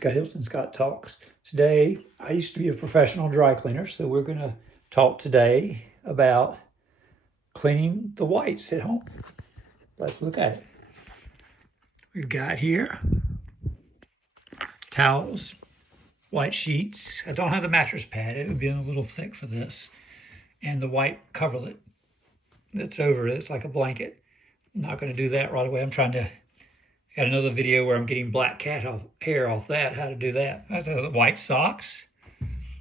Hylton Scott Talks. Today, I used to be a professional dry cleaner, so we're going to talk today about cleaning the whites at home. Let's look at it. We've got here towels, white sheets. I don't have the mattress pad. It would be a little thick for this. And the white coverlet that's over it. It's like a blanket. I'm not going to do that right away. I got another video where I'm getting black cat hair off that, how to do that. That's the white socks.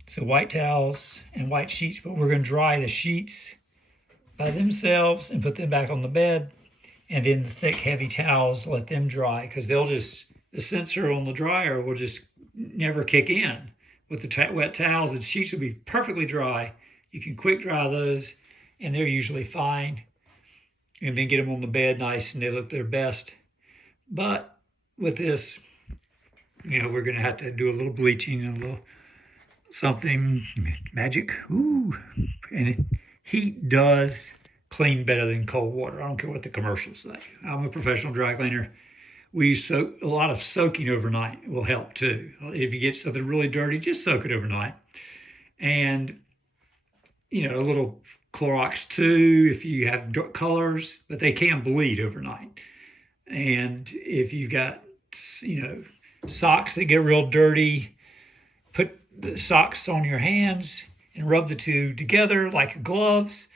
So white towels and white sheets, but we're going to dry the sheets by themselves and put them back on the bed. And then the thick, heavy towels, let them dry, because the sensor on the dryer will just never kick in. With the wet towels, the sheets will be perfectly dry. You can quick dry those, and they're usually fine. And then get them on the bed nice, and they look their best. But with this, we're going to have to do a little bleaching and a little something magic. Ooh, and heat does clean better than cold water. I don't care what the commercials say. I'm a professional dry cleaner. We soak, a lot of soaking overnight will help too. If you get something really dirty, just soak it overnight. And, a little CLOROX too, if you have colors, but they can bleed overnight. And if you've got, socks that get real dirty, put the socks on your hands and rub the two together like gloves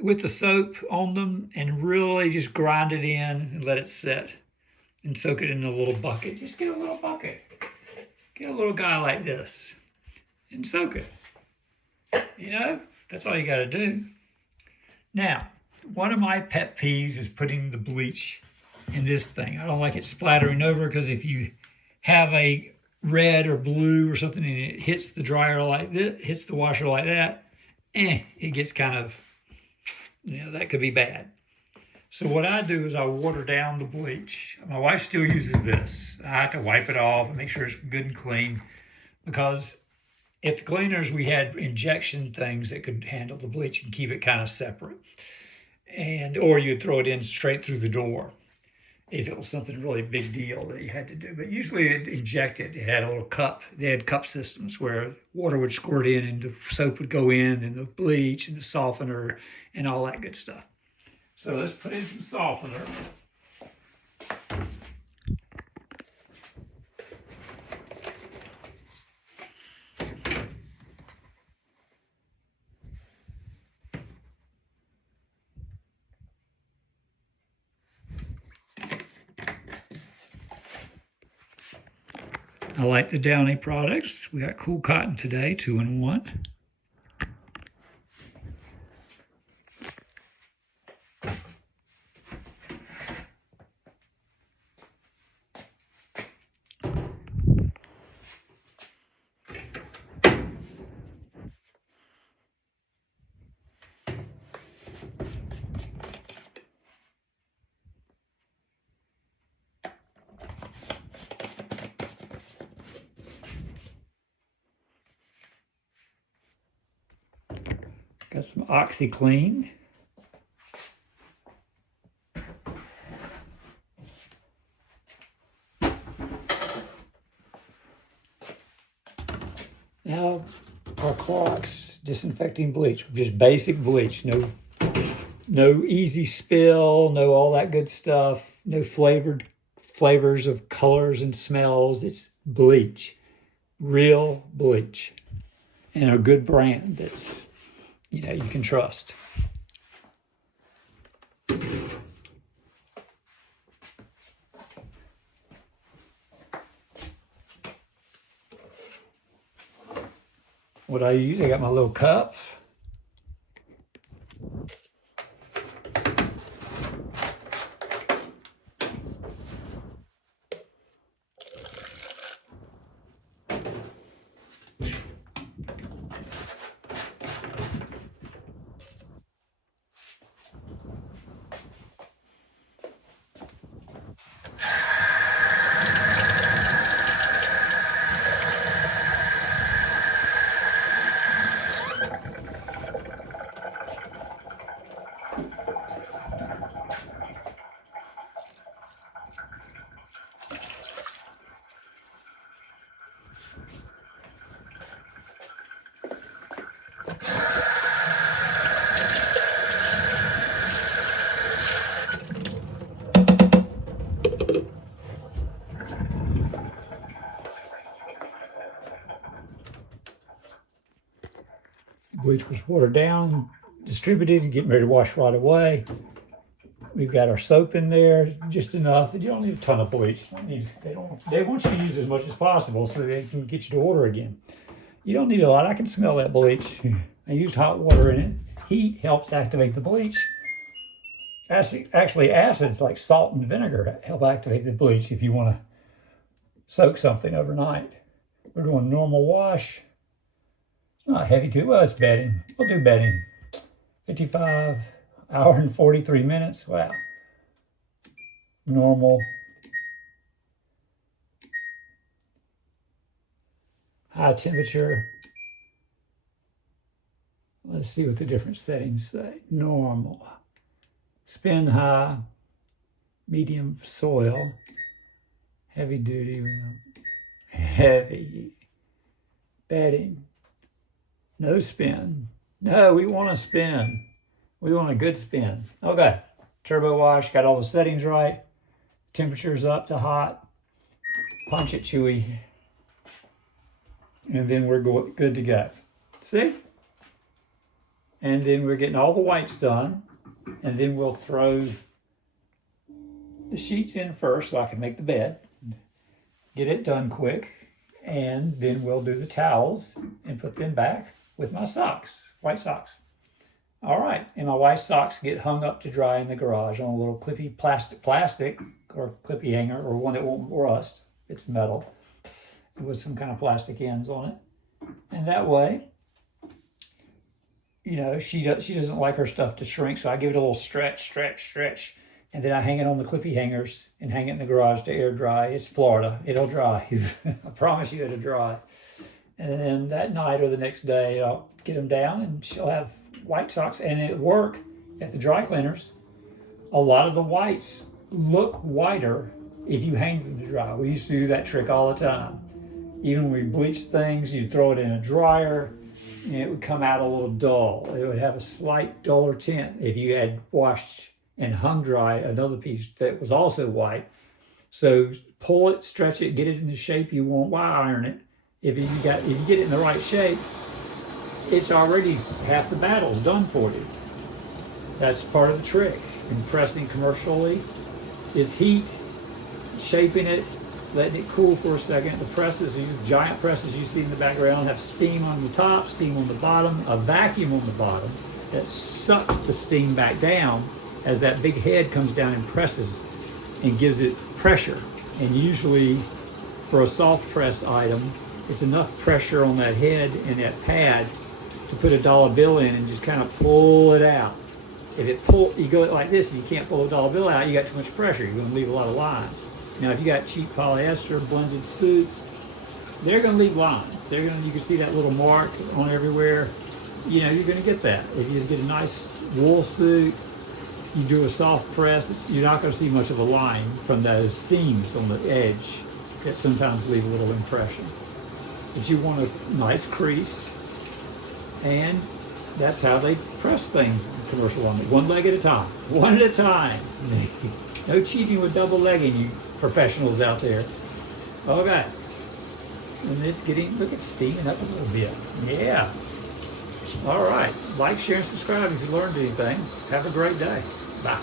with the soap on them and really just grind it in and let it set and soak it in a little bucket. Just get a little bucket. Get a little guy like this and soak it. That's all you got to do. Now, one of my pet peeves is putting the bleach in this thing. I don't like it splattering over, because if you have a red or blue or something and it hits the dryer like this, hits the washer like that, it gets kind of, that could be bad. So what I do is I water down the bleach. My wife still uses this. I have to wipe it off and make sure it's good and clean, because at the cleaners we had injection things that could handle the bleach and keep it kind of separate. Or you'd throw it in straight through the door if it was something really big deal that you had to do. But usually it injected. It had a little cup. They had cup systems where water would squirt in and the soap would go in, and the bleach and the softener and all that good stuff. So let's put in some softener. I like the DOWNY products. We got Cool Cotton today, 2-in-1. Got some Oxi Clean. Now our CLOROX disinfecting bleach, just basic bleach, no easy spill, no all that good stuff, no flavors of colors and smells. It's bleach, real bleach, and a good brand that's you can trust. What I use, I got my little cup. Bleach was watered down, distributed, getting ready to wash right away. We've got our soap in there, just enough. You don't need a ton of bleach. They want you to use as much as possible so they can get you to order again. You don't need a lot. I can smell that bleach. I used hot water in it. Heat helps activate the bleach. Actually, acids like salt and vinegar help activate the bleach if you want to soak something overnight. We're doing normal wash. It's not heavy too. Well, it's bedding. We'll do bedding. 55 hour and 43 minutes. Wow. Normal. High temperature. Let's see what the different settings say. Normal. Spin high. Medium soil. Heavy duty. Heavy. Bedding. No spin. No, we want to spin. We want a good spin. Okay. Turbo wash. Got all the settings right. Temperature's up to hot. Punch it chewy. And then we're good to go. See? And then we're getting all the whites done. And then we'll throw the sheets in first so I can make the bed. Get it done quick. And then we'll do the towels and put them back with my socks, white socks. All right, and my white socks get hung up to dry in the garage on a little clippy plastic or clippy hanger, or one that won't rust. It's metal with some kind of plastic ends on it. And that way, you know, she doesn't like her stuff to shrink, so I give it a little stretch, and then I hang it on the clippy hangers and hang it in the garage to air dry. It's Florida. It'll dry. I promise you it'll dry. And then that night or the next day, I'll get them down and she'll have white socks. And at work, at the dry cleaners, a lot of the whites look whiter if you hang them to dry. We used to do that trick all the time. Even when we bleached things, you'd throw it in a dryer and it would come out a little dull. It would have a slight duller tint if you had washed and hung dry another piece that was also white. So pull it, stretch it, get it in the shape you want while iron it. If you get it in the right shape, it's already half the battle's done for you. That's part of the trick. In pressing commercially is heat, shaping it, letting it cool for a second. The presses, these giant presses you see in the background, have steam on the top, steam on the bottom, a vacuum on the bottom that sucks the steam back down as that big head comes down and presses and gives it pressure. And usually for a soft press item, it's enough pressure on that head and that pad to put a dollar bill in and just kind of pull it out. If you go like this and you can't pull a dollar bill out, you got too much pressure. You're going to leave a lot of lines. Now, if you got cheap polyester blended suits, they're going to leave lines. You can see that little mark on everywhere. You know, you're going to get that. If you get a nice wool suit, you do a soft press, you're not going to see much of a line from those seams on the edge that sometimes leave a little impression. But you want a nice crease, and that's how they press things in commercial laundry. One leg at a time. One at a time. No cheating with double legging, you professionals out there. Okay. And it's getting, look, it's steaming up a little bit. Yeah. All right. Like, share, and subscribe if you learned anything. Have a great day. Bye.